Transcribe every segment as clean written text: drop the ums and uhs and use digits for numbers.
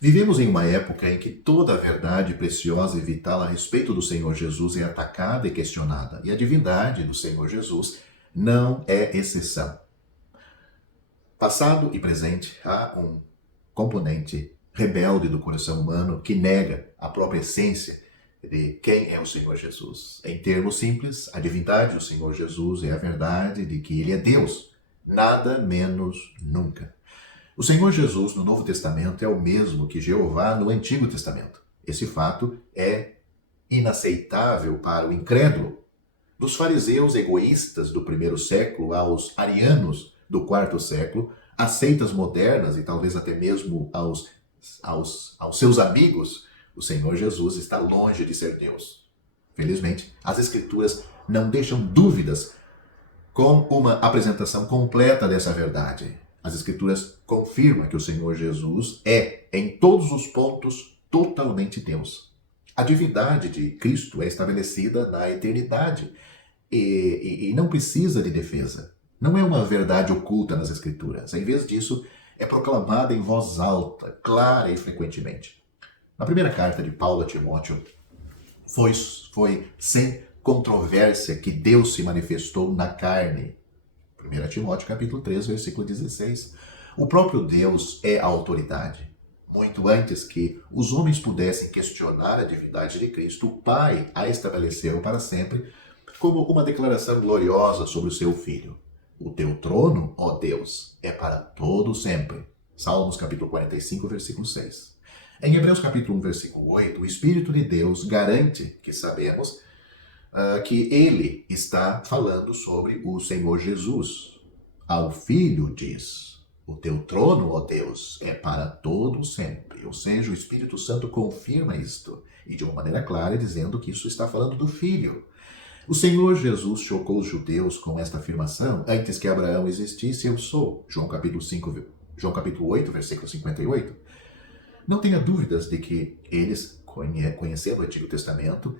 Vivemos em uma época em que toda a verdade preciosa e vital a respeito do Senhor Jesus é atacada e questionada, e a divindade do Senhor Jesus não é exceção. Passado e presente, há um componente rebelde do coração humano que nega a própria essência de quem é o Senhor Jesus. Em termos simples, a divindade do Senhor Jesus é a verdade de que Ele é Deus, nada menos nunca. O Senhor Jesus no Novo Testamento é o mesmo que Jeová no Antigo Testamento. Esse fato é inaceitável para o incrédulo. Dos fariseus egoístas do primeiro século aos arianos do quarto século, às seitas modernas e talvez até mesmo aos seus amigos, o Senhor Jesus está longe de ser Deus. Felizmente, as Escrituras não deixam dúvidas com uma apresentação completa dessa verdade. As Escrituras confirmam que o Senhor Jesus é, em todos os pontos, totalmente Deus. A divindade de Cristo é estabelecida na eternidade e não precisa de defesa. Não é uma verdade oculta nas Escrituras. Em vez disso, é proclamada em voz alta, clara e frequentemente. Na primeira carta de Paulo a Timóteo, foi sem controvérsia que Deus se manifestou na carne. 1 Timóteo capítulo 3, versículo 16. O próprio Deus é a autoridade. Muito antes que os homens pudessem questionar a divindade de Cristo, o Pai a estabeleceu para sempre como uma declaração gloriosa sobre o seu Filho. O teu trono, ó Deus, é para todo sempre. Salmos capítulo 45, versículo 6. Em Hebreus capítulo 1, versículo 8, o Espírito de Deus garante que sabemos que ele está falando sobre o Senhor Jesus. Ao Filho diz, o teu trono, ó Deus, é para todo sempre. Ou seja, o Espírito Santo confirma isto, e de uma maneira clara, dizendo que isso está falando do Filho. O Senhor Jesus chocou os judeus com esta afirmação antes que Abraão existisse, eu sou. João capítulo 8, versículo 58. Não tenha dúvidas de que eles, conhecendo o Antigo Testamento,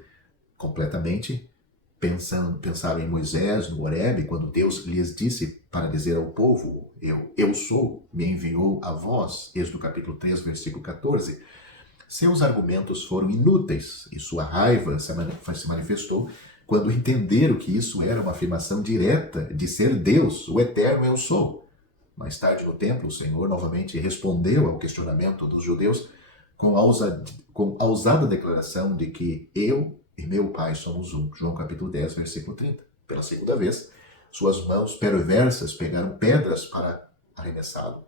completamente pensaram em Moisés, no Horebe, quando Deus lhes disse para dizer ao povo, eu sou, me enviou a vós, Êxodo capítulo 3, versículo 14. Seus argumentos foram inúteis e sua raiva se manifestou quando entenderam que isso era uma afirmação direta de ser Deus, o eterno eu sou. Mais tarde no templo, o Senhor novamente respondeu ao questionamento dos judeus com a ousada declaração de que eu e meu Pai somos um. João capítulo 10, versículo 30. Pela segunda vez, suas mãos perversas pegaram pedras para arremessá-lo.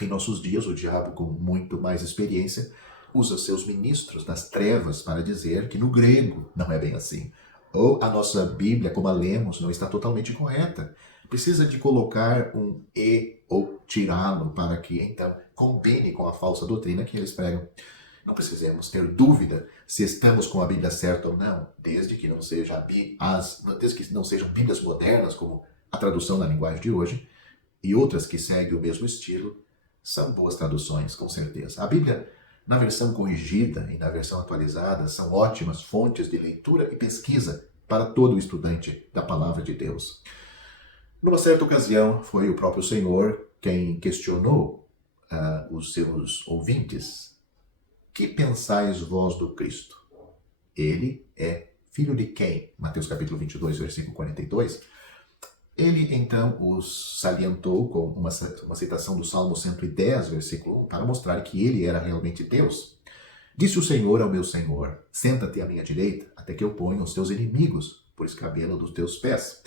Em nossos dias, o diabo, com muito mais experiência, usa seus ministros das trevas para dizer que no grego não é bem assim. Ou a nossa Bíblia, como a lemos, não está totalmente correta. Precisa de colocar um e ou tirá-lo para que, então, combine com a falsa doutrina que eles pregam. Não precisamos ter dúvida se estamos com a Bíblia certa ou não, desde que não sejam Bíblias modernas, como a tradução na linguagem de hoje, e outras que seguem o mesmo estilo, são boas traduções, com certeza. A Bíblia, na versão corrigida e na versão atualizada, são ótimas fontes de leitura e pesquisa para todo estudante da Palavra de Deus. Numa certa ocasião, foi o próprio Senhor quem questionou os seus ouvintes. Que pensais vós do Cristo? Ele é filho de quem? Mateus capítulo 22, versículo 42. Ele, então, os salientou com uma citação do Salmo 110, versículo 1, para mostrar que ele era realmente Deus. Disse o Senhor ao meu Senhor, senta-te à minha direita, até que eu ponha os teus inimigos por escabelo dos teus pés.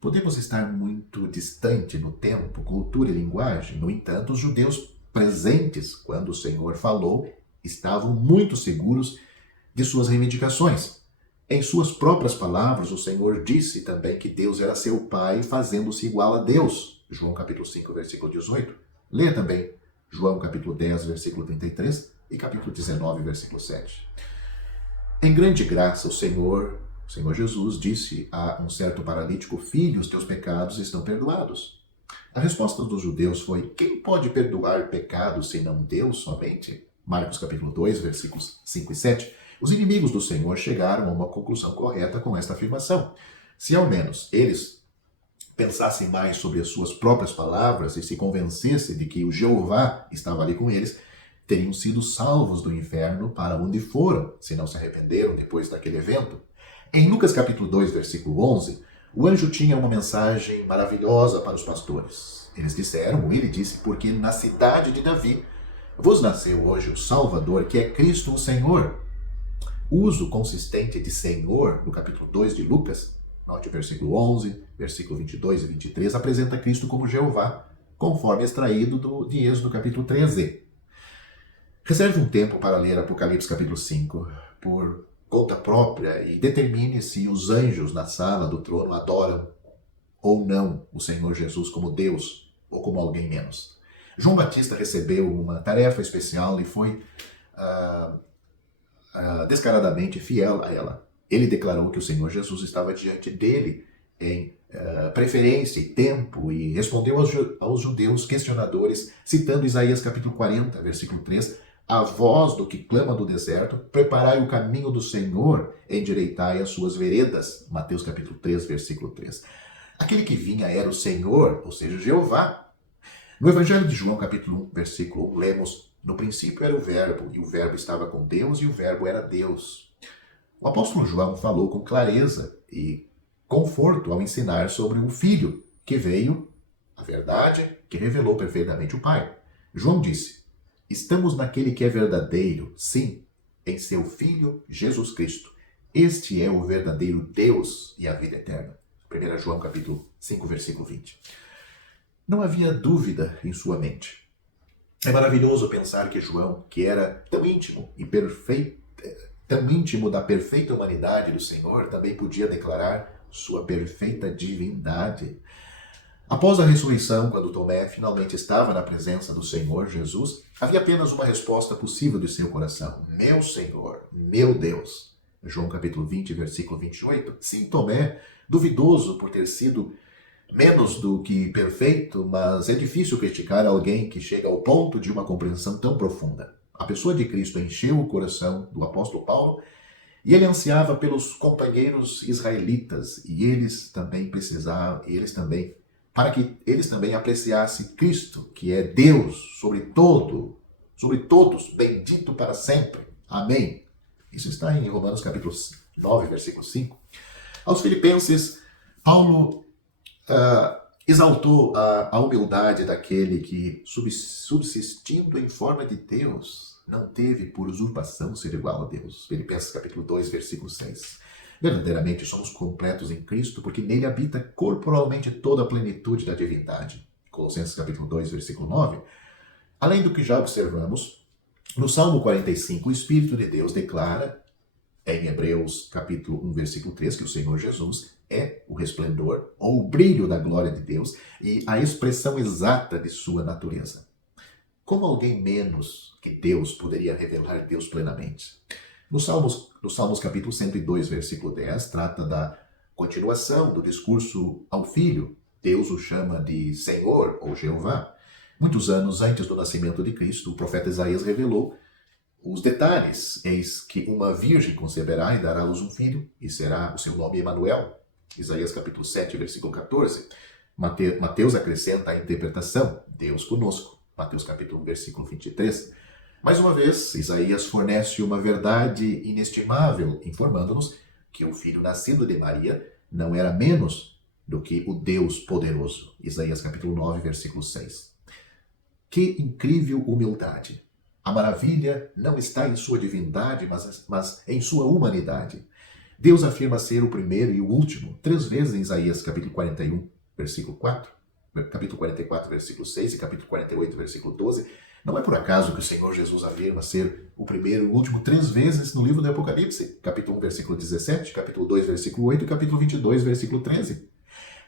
Podemos estar muito distante no tempo, cultura e linguagem. No entanto, os judeus presentes, quando o Senhor falou, estavam muito seguros de suas reivindicações. Em suas próprias palavras, o Senhor disse também que Deus era seu Pai, fazendo-se igual a Deus. João capítulo 5, versículo 18. Leia também João capítulo 10, versículo 33 e capítulo 19, versículo 7. Em grande graça, o Senhor Jesus disse a um certo paralítico, filho, os teus pecados estão perdoados. A resposta dos judeus foi, quem pode perdoar pecados senão Deus somente? Marcos capítulo 2, versículos 5 e 7. Os inimigos do Senhor chegaram a uma conclusão correta com esta afirmação. Se ao menos eles pensassem mais sobre as suas próprias palavras e se convencessem de que o Jeová estava ali com eles, teriam sido salvos do inferno para onde foram, se não se arrependeram depois daquele evento. Em Lucas capítulo 2, versículo 11, o anjo tinha uma mensagem maravilhosa para os pastores. Eles disseram, ou ele disse, porque na cidade de Davi vos nasceu hoje o Salvador, que é Cristo o Senhor. O uso consistente de Senhor, no capítulo 2 de Lucas, note versículo 11, versículo 22 e 23, apresenta Cristo como Jeová, conforme extraído de Êxodo capítulo 13. Reserve um tempo para ler Apocalipse capítulo 5, por conta própria, e determine se os anjos na sala do trono adoram ou não o Senhor Jesus como Deus ou como alguém menos. João Batista recebeu uma tarefa especial e foi descaradamente fiel a ela. Ele declarou que o Senhor Jesus estava diante dele em preferência e tempo e respondeu aos judeus questionadores, citando Isaías capítulo 40, versículo 3, a voz do que clama do deserto, preparai o caminho do Senhor, endireitai as suas veredas. Mateus capítulo 3, versículo 3. Aquele que vinha era o Senhor, ou seja, Jeová. No Evangelho de João capítulo 1, versículo 1, lemos, no princípio era o Verbo, e o Verbo estava com Deus, e o Verbo era Deus. O apóstolo João falou com clareza e conforto ao ensinar sobre o Filho, que veio, a verdade, que revelou perfeitamente o Pai. João disse, estamos naquele que é verdadeiro, sim, em seu Filho Jesus Cristo. Este é o verdadeiro Deus e a vida eterna. 1 João capítulo 5, versículo 20. Não havia dúvida em sua mente. É maravilhoso pensar que João, que era tão íntimo e perfeito, tão íntimo da perfeita humanidade do Senhor, também podia declarar sua perfeita divindade. Após a ressurreição, quando Tomé finalmente estava na presença do Senhor Jesus, havia apenas uma resposta possível de seu coração. Meu Senhor, meu Deus. João capítulo 20, versículo 28. Sim, Tomé, duvidoso por ter sido menos do que perfeito, mas é difícil criticar alguém que chega ao ponto de uma compreensão tão profunda. A pessoa de Cristo encheu o coração do apóstolo Paulo e ele ansiava pelos companheiros israelitas e para que eles também apreciassem Cristo, que é Deus sobre todos, bendito para sempre. Amém. Isso está em Romanos capítulo 9, versículo 5. Aos Filipenses, Paulo exaltou a humildade daquele que, subsistindo em forma de Deus, não teve por usurpação ser igual a Deus. Filipenses capítulo 2, versículo 6. Verdadeiramente somos completos em Cristo, porque nele habita corporalmente toda a plenitude da divindade. Colossenses capítulo 2, versículo 9. Além do que já observamos, no Salmo 45, o Espírito de Deus declara, em Hebreus capítulo 1, versículo 3, que o Senhor Jesus é o resplendor ou o brilho da glória de Deus e a expressão exata de sua natureza. Como alguém menos que Deus poderia revelar Deus plenamente? No Salmos capítulo 102, versículo 10, trata da continuação do discurso ao Filho. Deus o chama de Senhor ou Jeová. Muitos anos antes do nascimento de Cristo, o profeta Isaías revelou os detalhes. Eis que uma virgem conceberá e dará à luz um filho, e será o seu nome Emanuel. Isaías capítulo 7, versículo 14. Mateus acrescenta a interpretação, Deus conosco. Mateus capítulo 1, versículo 23. Mais uma vez, Isaías fornece uma verdade inestimável, informando-nos que o filho nascido de Maria não era menos do que o Deus poderoso. Isaías capítulo 9, versículo 6. Que incrível humildade! A maravilha não está em sua divindade, mas em sua humanidade. Deus afirma ser o primeiro e o último, 3 vezes em Isaías capítulo 41, versículo 4, capítulo 44, versículo 6 e capítulo 48, versículo 12. Não é por acaso que o Senhor Jesus afirma ser o primeiro e o último 3 vezes no livro do Apocalipse, capítulo 1, versículo 17, capítulo 2, versículo 8 e capítulo 22, versículo 13.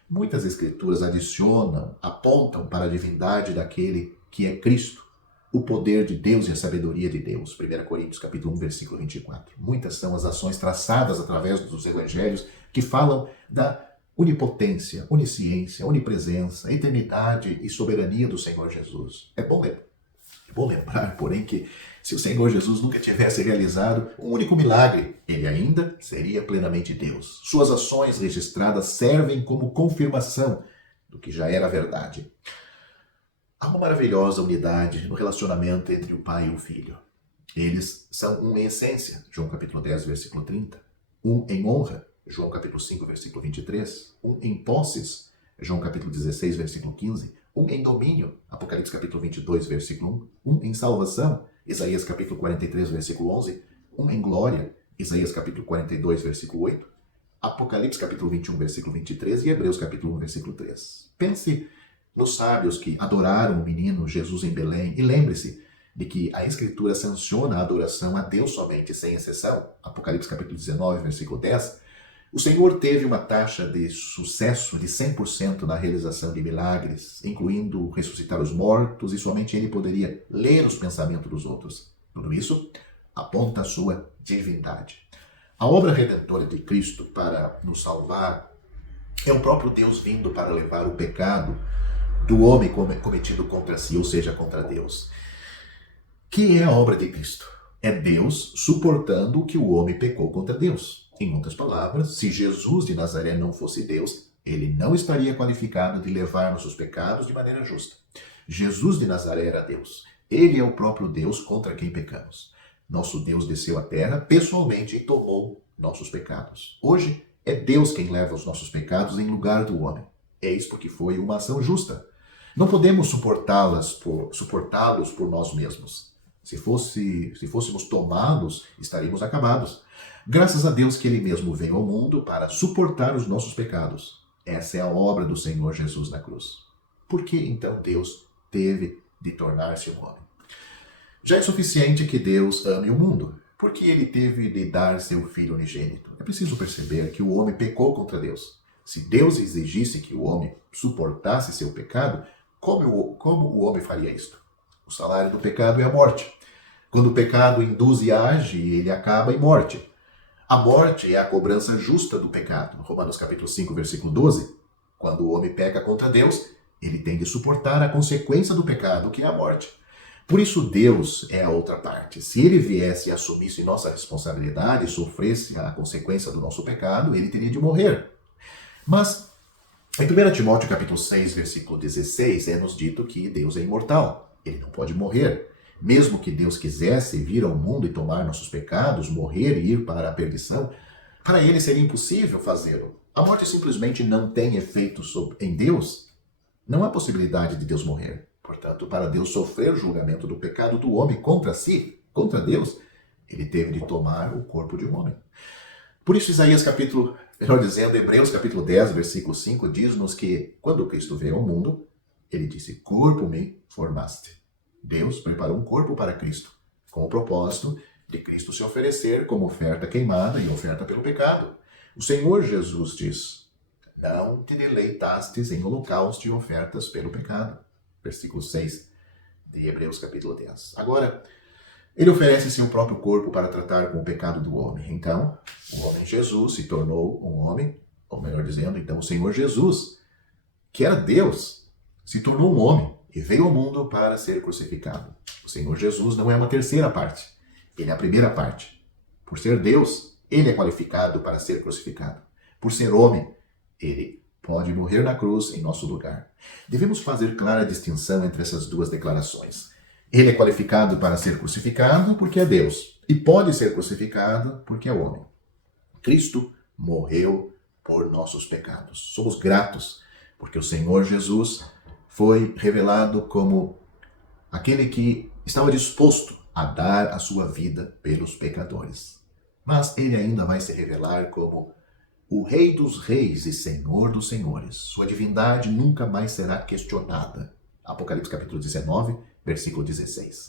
Muitas escrituras adicionam, apontam para a divindade daquele que é Cristo, o poder de Deus e a sabedoria de Deus. 1 Coríntios capítulo 1, versículo 24. Muitas são as ações traçadas através dos evangelhos que falam da onipotência, onisciência, onipresença, eternidade e soberania do Senhor Jesus. É bom lembrar, porém, que Se o Senhor Jesus nunca tivesse realizado um único milagre, ele ainda seria plenamente Deus. Suas ações registradas servem como confirmação do que já era verdade. Há uma maravilhosa unidade no relacionamento entre o pai e o filho. Eles são um em essência, João capítulo 10, versículo 30. Um em honra, João capítulo 5, versículo 23. Um em posses, João capítulo 16, versículo 15. Um em domínio, Apocalipse capítulo 22, versículo 1. Um em salvação, Isaías capítulo 43, versículo 11. Um em glória, Isaías capítulo 42, versículo 8. Apocalipse capítulo 21, versículo 23 e Hebreus capítulo 1, versículo 3. Pense nos sábios que adoraram o menino Jesus em Belém e lembre-se de que a Escritura sanciona a adoração a Deus somente, sem exceção. Apocalipse capítulo 19, versículo 10. O Senhor teve uma taxa de sucesso de 100% na realização de milagres, incluindo ressuscitar os mortos, e somente Ele poderia ler os pensamentos dos outros. Tudo isso aponta a sua divindade. A obra redentora de Cristo para nos salvar é o próprio Deus vindo para levar o pecado do homem cometido contra si, ou seja, contra Deus. Que é a obra de Cristo? É Deus suportando o que o homem pecou contra Deus. Em outras palavras, se Jesus de Nazaré não fosse Deus, ele não estaria qualificado de levar nossos pecados de maneira justa. Jesus de Nazaré era Deus. Ele é o próprio Deus contra quem pecamos. Nosso Deus desceu à terra pessoalmente e tomou nossos pecados. Hoje é Deus quem leva os nossos pecados em lugar do homem. Eis porque foi uma ação justa. Não podemos suportá-los por nós mesmos. Se fôssemos tomados, estaríamos acabados. Graças a Deus que Ele mesmo veio ao mundo para suportar os nossos pecados. Essa é a obra do Senhor Jesus na cruz. Por que então Deus teve de tornar-se um homem? Já é suficiente que Deus ame o mundo. Por que Ele teve de dar seu Filho unigênito? É preciso perceber que o homem pecou contra Deus. Se Deus exigisse que o homem suportasse seu pecado, como o homem faria isto? O salário do pecado é a morte. Quando o pecado induz e age, ele acaba em morte. A morte é a cobrança justa do pecado. Romanos capítulo 5, versículo 12. Quando o homem peca contra Deus, ele tem de suportar a consequência do pecado, que é a morte. Por isso Deus é a outra parte. Se ele viesse e assumisse nossa responsabilidade e sofresse a consequência do nosso pecado, ele teria de morrer. Mas em 1 Timóteo capítulo 6, versículo 16, é-nos dito que Deus é imortal. Ele não pode morrer. Mesmo que Deus quisesse vir ao mundo e tomar nossos pecados, morrer e ir para a perdição, para ele seria impossível fazê-lo. A morte simplesmente não tem efeito em Deus. Não há possibilidade de Deus morrer. Portanto, para Deus sofrer o julgamento do pecado do homem contra si, contra Deus, ele teve de tomar o corpo de um homem. Por isso, Hebreus capítulo 10, versículo 5, diz-nos que, quando Cristo veio ao mundo, ele disse, corpo me formaste. Deus preparou um corpo para Cristo, com o propósito de Cristo se oferecer como oferta queimada e oferta pelo pecado. O Senhor Jesus diz, não te deleitastes em holocaustos e ofertas pelo pecado. Versículo 6 de Hebreus capítulo 10. Agora, ele oferece seu próprio corpo para tratar com o pecado do homem. Então, o homem Jesus se tornou um homem, ou melhor dizendo, então o Senhor Jesus, que era Deus, se tornou um homem e veio ao mundo para ser crucificado. O Senhor Jesus não é uma terceira parte, ele é a primeira parte. Por ser Deus, ele é qualificado para ser crucificado. Por ser homem, ele pode morrer na cruz em nosso lugar. Devemos fazer clara distinção entre essas duas declarações. Ele é qualificado para ser crucificado porque é Deus, e pode ser crucificado porque é homem. Cristo morreu por nossos pecados. Somos gratos porque o Senhor Jesus foi revelado como aquele que estava disposto a dar a sua vida pelos pecadores. Mas ele ainda vai se revelar como o Rei dos Reis e Senhor dos Senhores. Sua divindade nunca mais será questionada. Apocalipse capítulo 19, versículo 16.